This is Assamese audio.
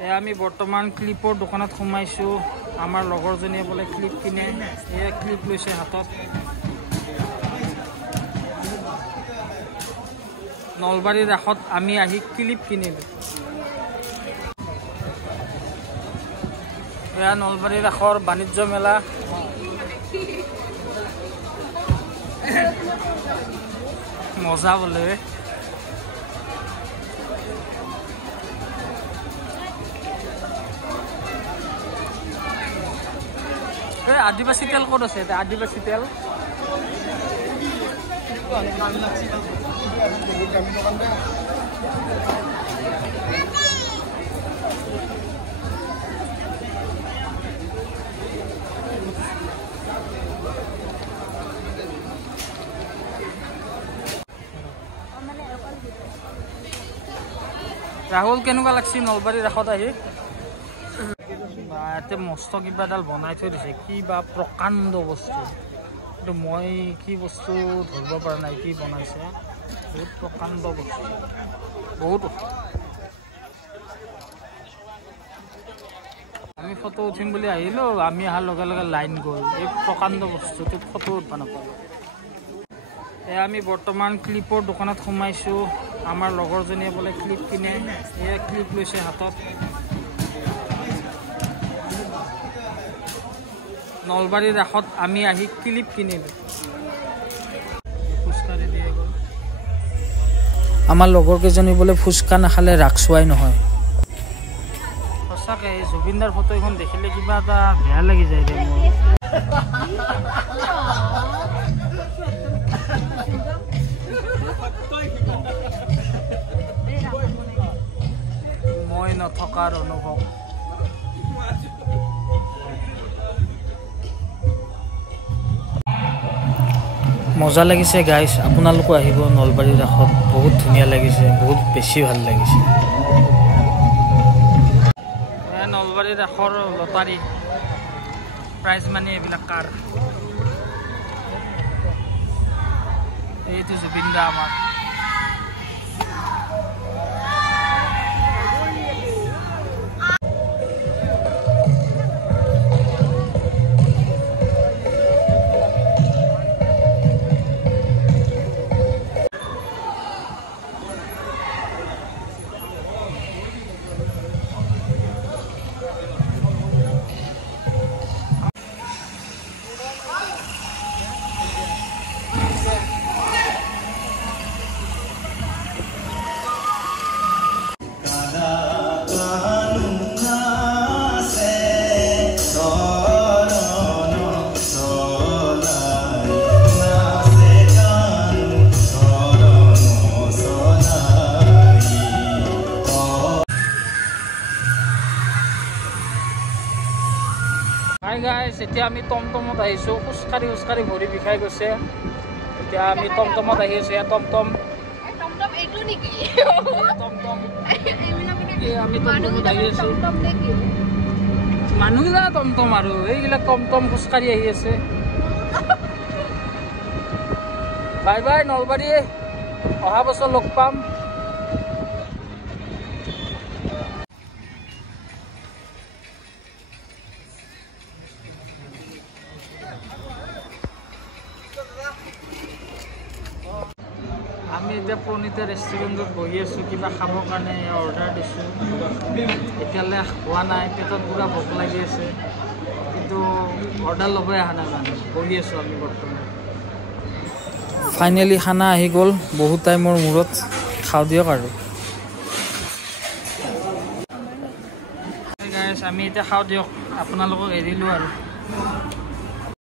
আমি বৰ্তমান ক্লিপৰ দোকানত সোমাইছো। আমাৰ লগৰজনীয়ে বোলে ক্লিপ কিনে, এয়া ক্লিপ লৈছে হাতত। নলবাৰীৰ ৰাসত আমি আহি ক্লিপ কিনিলো। এয়া নলবাৰীৰ ৰাসৰ বাণিজ্য মেলা। মজা বোলে। আদিবাসী তেল ক'ত আছে? আদিবাসী তেল ৰাহুল, কেনেকুৱা লাগছে নলবাৰী ৰাসত আহি? ইয়াতে মস্ত কিবা এডাল বনাই থৈ দিছে, কিবা প্ৰকাণ্ড বস্তু। কিন্তু মই কি বস্তু ধৰিব পৰা নাই, কি বনাইছে। বহুত প্ৰকাণ্ড বস্তু, বহুত। আমি ফটো উঠিম বুলি আহিলোঁ, আমি অহাৰ লগে লগে লাইন গ'ল। এই প্ৰকাণ্ড বস্তুটোত ফটো উঠিব নাপালোঁ। এয়া আমি বৰ্তমান ক্লিপৰ দোকানত সোমাইছোঁ। আমাৰ লগৰজনীয়ে বোলে ক্লিপ কিনে, এয়া ক্লিপ লৈছে হাতত। নলবাৰীৰ ৰাসত আমি আহি ক্লিপ কিনিলোঁ। ফুচকাৰে দিয়ে গ'ল। আমাৰ লগৰ কেইজনী বোলে ফুচকা নাখালে ৰাস চোৱাই নহয়। সঁচাকৈ জুবিনদাৰ ফটো এখন দেখিলে কিবা এটা বেয়া লাগি যায় দে মোৰ। মই নথকাৰ অনুভৱ। মজা লাগিছে গাইজ, আপোনালোকো আহিব নলবাৰী ৰাসত। বহুত ধুনীয়া লাগিছে, বহুত বেছি ভাল লাগিছে। নলবাৰী ৰাসৰ লটাৰী প্ৰাইজ মানি এইবিলাক কাৰ। এইটো জুবিন দা আমাৰ। এতিয়া আমি টমটমত আহিছোঁ। খোজকাঢ়ি ভৰি বিষাই গৈছে। এতিয়া আমি টমটমত আহি আছোঁ। এয়া টমটম। মানুহগিলা টমটম আৰু এইবিলাক টমটম খোজকাঢ়ি আহি আছে। বাই বাই নলবাৰী, অহা বছৰ লগ পাম। আমি এতিয়া প্ৰণীতা ৰেষ্টুৰেণ্টত বহি আছোঁ, কিবা খাবৰ কাৰণে অৰ্ডাৰ দিছোঁ। এতিয়ালৈ খোৱা নাই, পেটত পুৰা ভোক লাগি আছে, কিন্তু অৰ্ডাৰ ল'বই অহা নাই মানুহ। বহি আছোঁ আমি বৰ্তমান। ফাইনেলি খানা আহি গ'ল বহুত টাইমৰ মূৰত। খাওঁ দিয়ক আৰু। আমি এতিয়া খাওঁ দিয়ক, আপোনালোকক এৰিলোঁ আৰু।